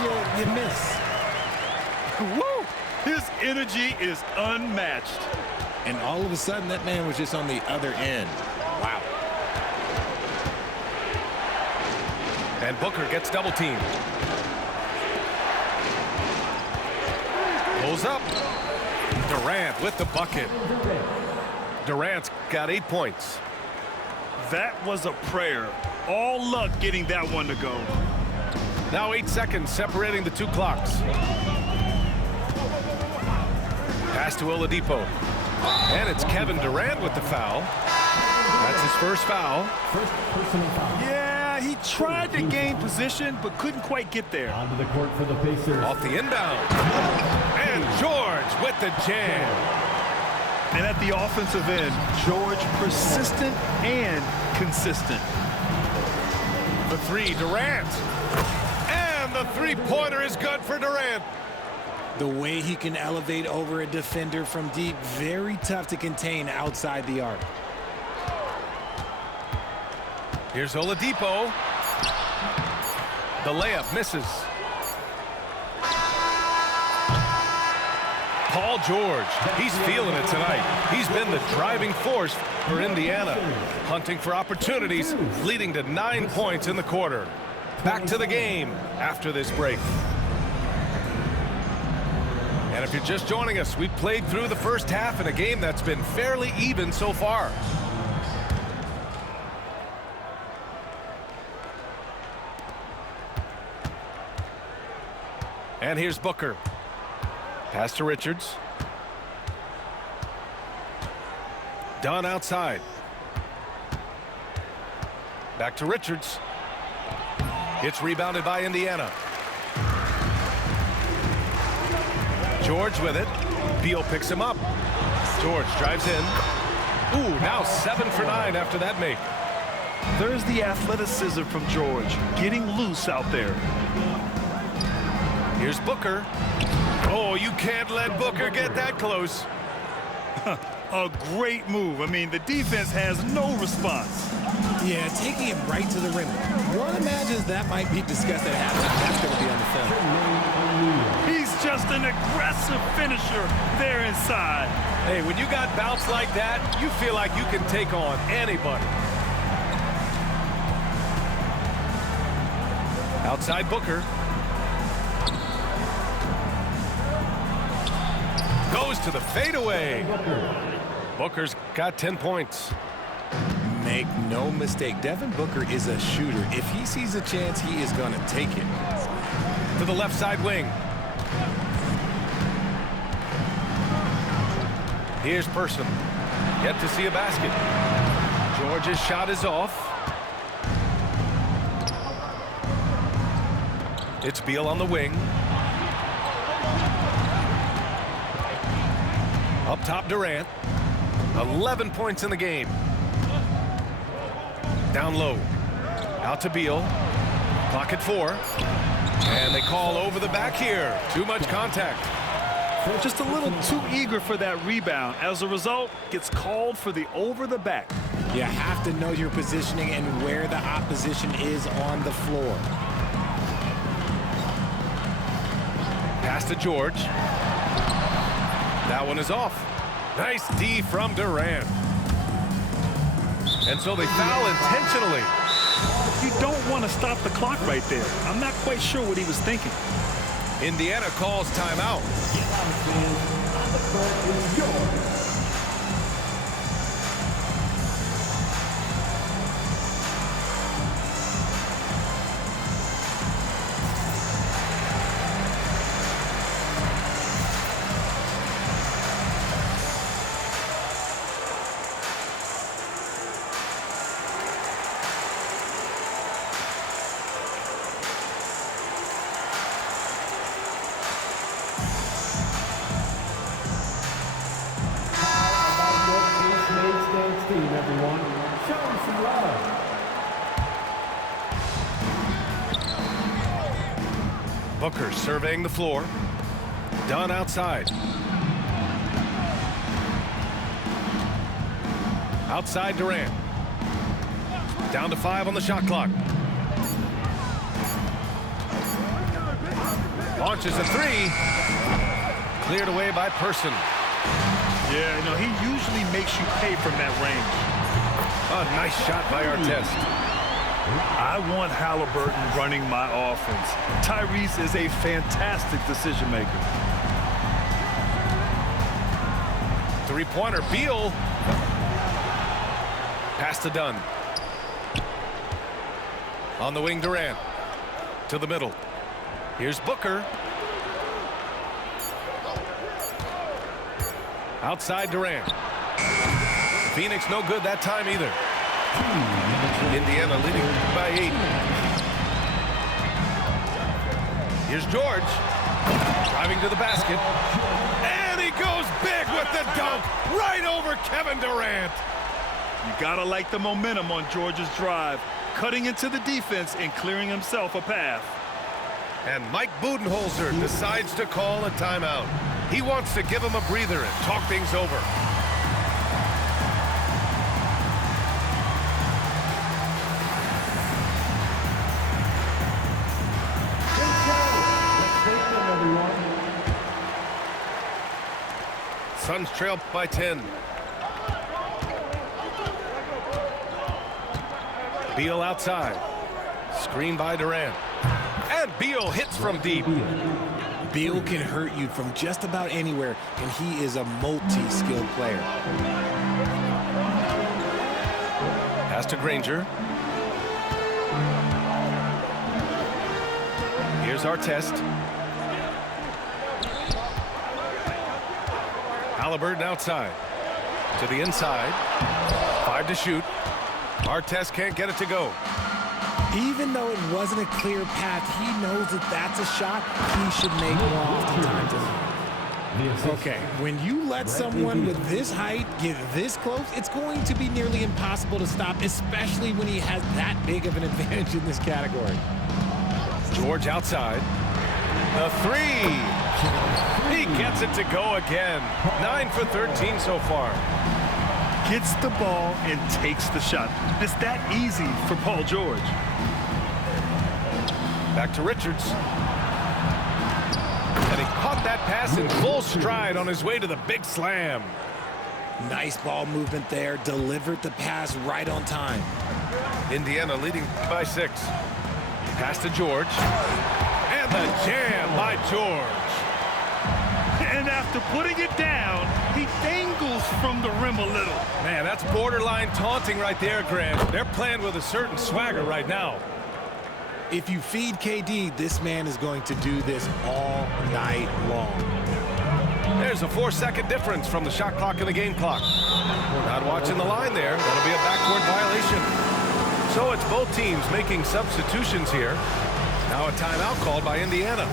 you miss. Woo! His energy is unmatched. And all of a sudden, that man was just on the other end. Wow. And Booker gets double teamed. Pulls up. Durant with the bucket. Durant's got 8 points. That was a prayer. All luck getting that one to go. Now 8 seconds separating the two clocks. Pass to Oladipo. And it's Kevin Durant with the foul. That's his first foul. Yeah, he tried to gain position, but couldn't quite get there. Onto the court for the Pacers. Off the inbound. And George with the jam. And at the offensive end, George persistent and consistent. The three, Durant. And the three-pointer is good for Durant. The way he can elevate over a defender from deep, very tough to contain outside the arc. Here's Oladipo. The layup misses. Paul George, he's feeling it tonight. He's been the driving force for Indiana, hunting for opportunities, leading to 9 points in the quarter. Back to the game after this break. And if you're just joining us, we've played through the first half in a game that's been fairly even so far. And here's Booker. Pass to Richards. Dunn outside. Back to Richards. It's rebounded by Indiana. George with it. Beal picks him up. George drives in. Ooh, now 7 for 9 after that make. There's the athleticism from George, getting loose out there. Here's Booker. Oh, you can't let Booker get that close. A great move. I mean, the defense has no response. Yeah, taking it right to the rim. One imagines that might be discussed at halftime. That's going to be on the film. He's just an aggressive finisher there inside. Hey, when you got bounce like that, you feel like you can take on anybody. Outside Booker. Goes to the fadeaway. Booker's got 10 points. Make no mistake, Devin Booker is a shooter. If he sees a chance, he is going to take it. To the left side wing. Here's Person. Yet to see a basket. George's shot is off. It's Beal on the wing. Up top, Durant. 11 points in the game. Down low. Out to Beal. Clock at 4. And they call over the back here. Too much contact. Just a little too eager for that rebound. As a result, gets called for the over the back. You have to know your positioning and where the opposition is on the floor. Pass to George. That one is off. Nice D from Durant. And so they foul intentionally. You don't want to stop the clock right there. I'm not quite sure what he was thinking. Indiana calls timeout. Everyone, show them some love. Booker surveying the floor. Dunn outside. Outside Durant. Down to 5 on the shot clock. Launches a three. Cleared away by Person. Yeah, you know, he usually makes you pay from that range. A nice shot by Artest. I want Halliburton running my offense. Tyrese is a fantastic decision maker. Three-pointer, Beal. Pass to Dunn. On the wing, Durant. To the middle. Here's Booker. Outside Durant. Phoenix no good that time either. Indiana leading by 8. Here's George. Driving to the basket. And he goes big with the dunk. Right over Kevin Durant. You gotta like the momentum on George's drive. Cutting into the defense and clearing himself a path. And Mike Budenholzer decides to call a timeout. He wants to give him a breather and talk things over. Suns trail by 10. Beal outside. Screen by Durant. And Beal hits from deep. Beal can hurt you from just about anywhere, and he is a multi-skilled player. Pass to Granger. Here's Artest. Halliburton outside. To the inside. 5 to shoot. Artest can't get it to go. Even though it wasn't a clear path, he knows that that's a shot he should make more oftentimes. Okay, when you let someone with this height get this close, it's going to be nearly impossible to stop, especially when he has that big of an advantage in this category. George outside. The three. He gets it to go again. 9 for 13 so far. Gets the ball and takes the shot. It's that easy for Paul George. Back to Richards. And he caught that pass in full stride on his way to the big slam. Nice ball movement there. Delivered the pass right on time. Indiana leading by 6. Pass to George. And the jam by George. And after putting it down, he dangles from the rim a little. Man, that's borderline taunting right there, Grant. They're playing with a certain swagger right now. If you feed KD, this man is going to do this all night long. There's a 4-second difference from the shot clock and the game clock. Not watching the line there. That'll be a backcourt violation. So it's both teams making substitutions here. Now a timeout called by Indiana.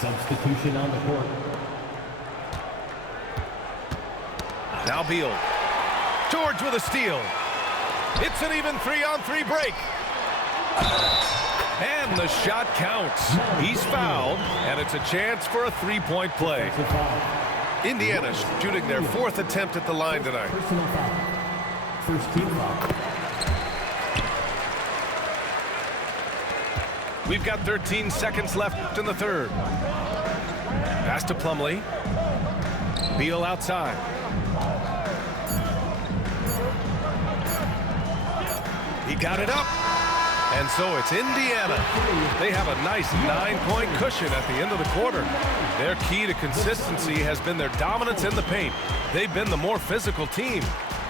Substitution on the court. Now Beal. George with a steal. It's an even 3-on-3 break. And the shot counts. He's fouled, and it's a chance for a 3-point play. Indiana shooting their 4th attempt at the line tonight. Personal foul. First team foul. We've got 13 seconds left in the third. Pass to Plumlee. Beal outside. He got it up. And so it's Indiana. They have a nice 9-point cushion at the end of the quarter. Their key to consistency has been their dominance in the paint. They've been the more physical team.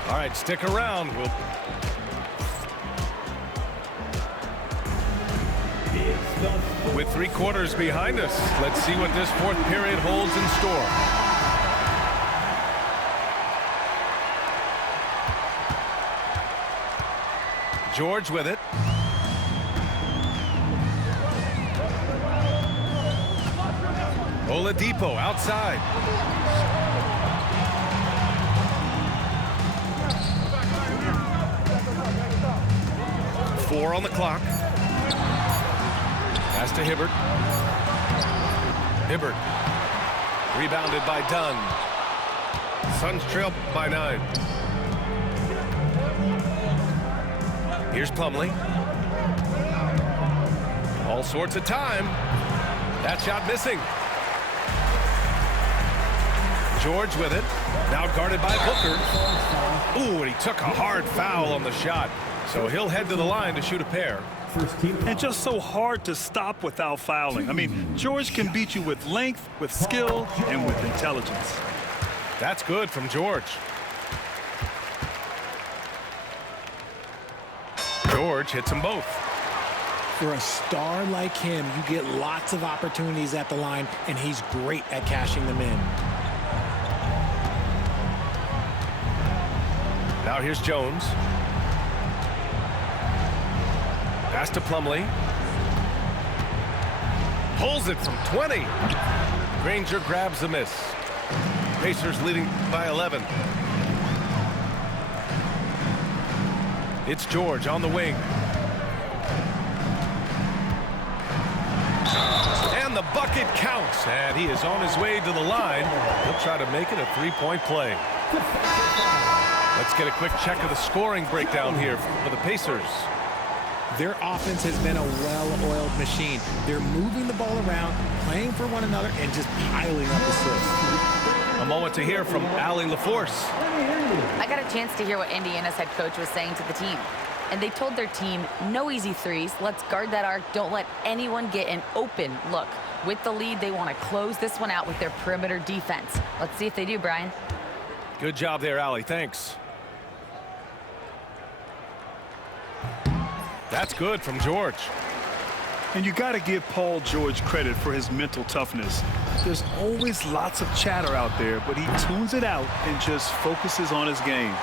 All right, stick around. With 3 quarters behind us, let's see what this 4th period holds in store. George with it. Oladipo outside. 4 on the clock. Pass to Hibbert. Hibbert. Rebounded by Dunn. Suns trail by 9. Here's Plumlee. All sorts of time. That shot missing. George with it. Now guarded by Booker. Ooh, and he took a hard foul on the shot. So he'll head to the line to shoot a pair. And just so hard to stop without fouling. I mean, George can beat you with length, with skill, and with intelligence. That's good from George. George hits them both. For a star like him, you get lots of opportunities at the line, and he's great at cashing them in. Now here's Jones. Pass to Plumlee. Pulls it from 20. Granger grabs the miss. Pacers leading by 11. It's George on the wing. And the bucket counts. And he is on his way to the line. He'll try to make it a three-point play. Let's get a quick check of the scoring breakdown here for the Pacers. Their offense has been a well-oiled machine. They're moving the ball around, playing for one another, and just piling up assists. A moment to hear from Allie LaForce. I got a chance to hear what Indiana's head coach was saying to the team. And they told their team, no easy threes. Let's guard that arc. Don't let anyone get an open look. With the lead, they want to close this one out with their perimeter defense. Let's see if they do, Brian. Good job there, Allie. Thanks. That's good from George. And you got to give Paul George credit for his mental toughness. There's always lots of chatter out there, but he tunes it out and just focuses on his game.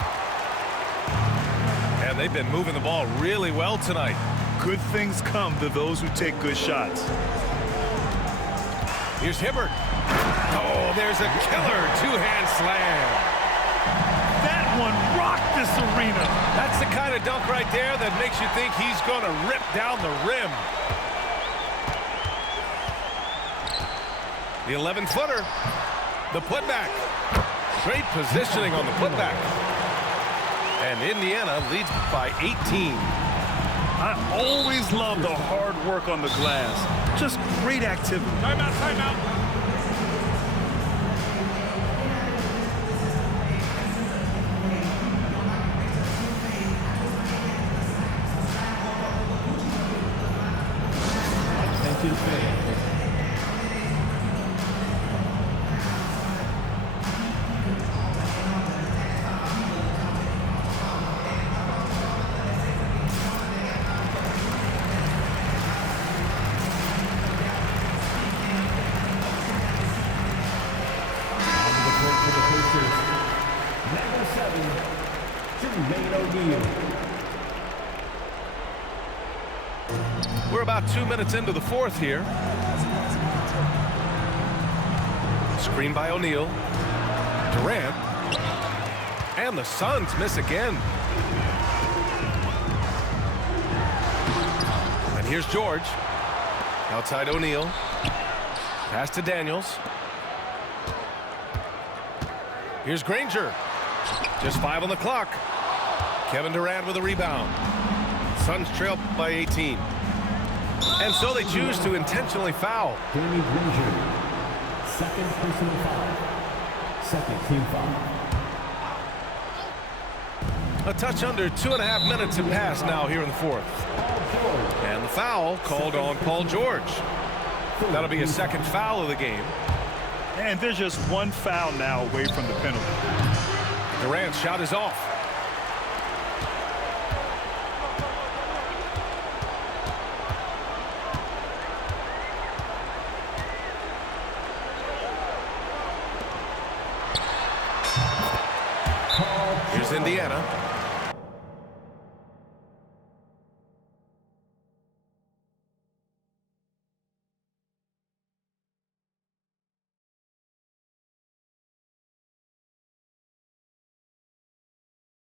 And they've been moving the ball really well tonight. Good things come to those who take good shots. Here's Hibbert. Oh, there's a killer two-hand slam. That one rocked this arena. That's the kind of dunk right there that makes you think he's going to rip down the rim. The 11-footer. The putback. Great positioning on the putback. And Indiana leads by 18. I always love the hard work on the glass. Just great activity. Timeout, timeout. We're about 2 minutes into the fourth here. Screen by O'Neal. Durant. And the Suns miss again. And here's George. Outside O'Neal. Pass to Daniels. Here's Granger. Just 5 on the clock. Kevin Durant with a rebound. Suns trail by 18. And so they choose to intentionally foul. Danny Granger, second personal foul. Second team foul. A touch under 2.5 minutes have passed now here in the fourth. And the foul called on Paul George. That'll be a second foul of the game. And there's just one foul now away from the penalty. Durant's shot is off. Here's Indiana.